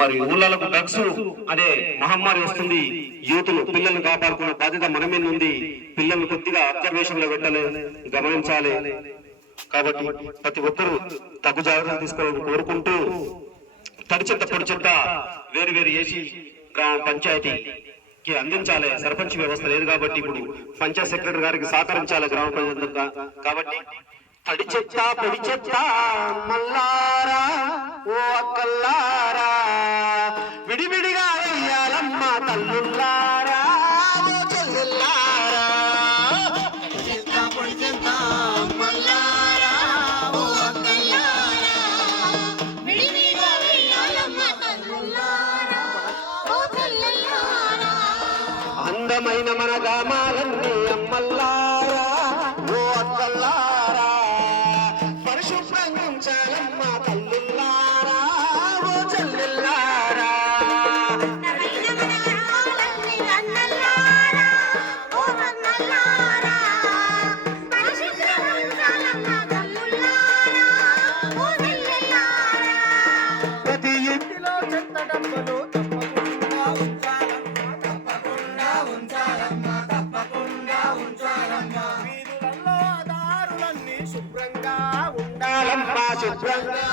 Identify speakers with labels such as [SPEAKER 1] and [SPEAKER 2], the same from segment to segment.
[SPEAKER 1] మరి ఊళ్ళకు డ్రగ్స్ అదే మహమ్మారి వస్తుంది. యూతులు పిల్లల్ని కాపాడుకున్న బాధ్యత మన మీద ఉంది. పిల్లల్ని కొద్దిగా అబ్జర్వేషన్లో పెట్టాలి గమనించాలి. కాబట్టి ప్రతి ఒక్కరూ తగు జాగ్రత్తలు తీసుకోవాలని కోరుకుంటూ తడి చెత్త పొడి చెత్త వేరు వేరు చేసి గ్రామ పంచాయతీకి అందించాలి. సర్పంచ్ వ్యవస్థ లేదు కాబట్టి ఇప్పుడు పంచాయత్ సెక్రటరీ గారికి సహకరించాలి గ్రామ ప్రజలంతా కాబట్టి తడి చెత్త పొడి చెత్త మల్లారా ఓ అక్కల్లారా. అందమైన మన గ్రామాలన్నీ అమ్మల్లారా ఓ అక్కల్లారా. పరిశుభ్రంగా ఉంచాలమ్మ తల్లుల్లారా ఓ చెల్లెల్లారా.
[SPEAKER 2] వీధులలో దారులన్నీ శుభ్రంగా ఉండాలమ్మా
[SPEAKER 1] శుభ్రంగా.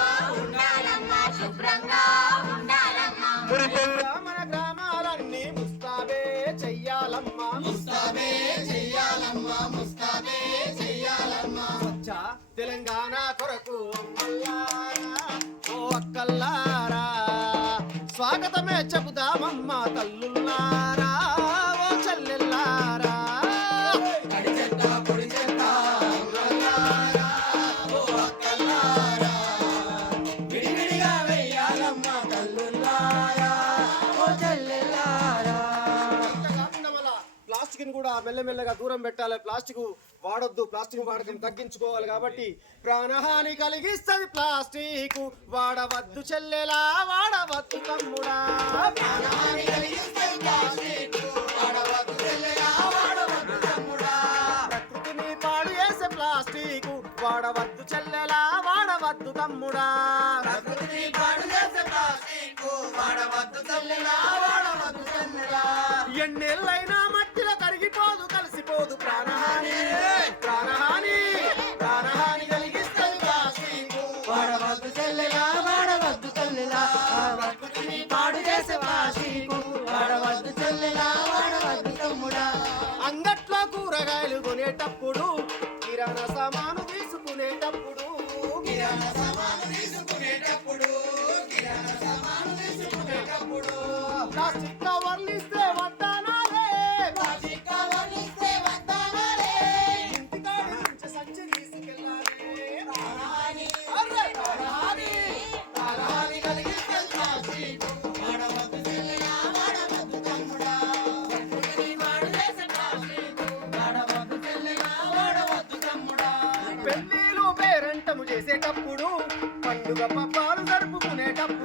[SPEAKER 2] మన గ్రామాలన్నీ ముస్తాబే చెయ్యాలమ్మా. ముస్తాబే చెయ్యాలమ్మా ముస్తాబే చెయ్యాలమ్మా. స్వచ్ఛ తెలంగాణ కొరకు ఓ అక్కల్లారా. స్వాగతమే చెబుదామమ్మా తల్లుల్లారా. వెయ్యాలమ్మా ప్లాస్టిక్ కూడా మెల్లమెల్లగా దూరం పెట్టాలి. ప్లాస్టిక్ వాడొద్దు. ప్లాస్టిక్ వాడకం తగ్గించుకోవాలి కాబట్టి ప్రాణహాని కలిగిస్తుంది ప్లాస్టిక్. వాడవద్దు చెల్లెలా వాడవద్దు తమ్ముడా. ప్రాణహాని కలిగిస్తుంది ప్లాస్టిక్. వాడవద్దు చెల్లెలా వాడవద్దు తమ్ముడా. ప్రకృతిని పాడు చేసే ప్లాస్టిక్. వాడవద్దు చెల్లెలా వాడవద్దు తమ్ముడా. ఎన్నెళ్ళైనా మట్టిలో కరిగిపోదు కలిసిపోదు ప్రాణహాని. ప్రాణహాని ప్రాణహాని కలిగిస్తుంది వాడవద్దు చెల్లెలా వాడవద్దు చెల్లెలా ప్రకృతిని పాడు చేసే ప్లాస్టిక్ వాడవద్దు చెల్లెలా వాడవద్దు తమ్ముడా. అంగట్లో కూరగాయలు కొనేటప్పుడు కిరాణా సామాను తీసుకునేటప్పుడు ప్లాస్టిక్ కవర్లు ఇస్తే వడ్డానాలే ప్లాస్టిక్ కవర్లు ఇస్తే వడ్డానాలే ఇంటికాడ నుంచి సంచి తీసుకెళ్ళాలి అర్రే కలిగిస్తే ప్లాస్టిక్ వాడవద్దు చెల్లెలా వాడవద్దు తమ్ముడా. ప్లాస్టిక్ వాడవద్దు చెల్లెలా వాడవద్దు తమ్ముడా. పేరంటము చేసేటప్పుడు పండుగ పబ్బాలు జరుపుకునేటప్పుడు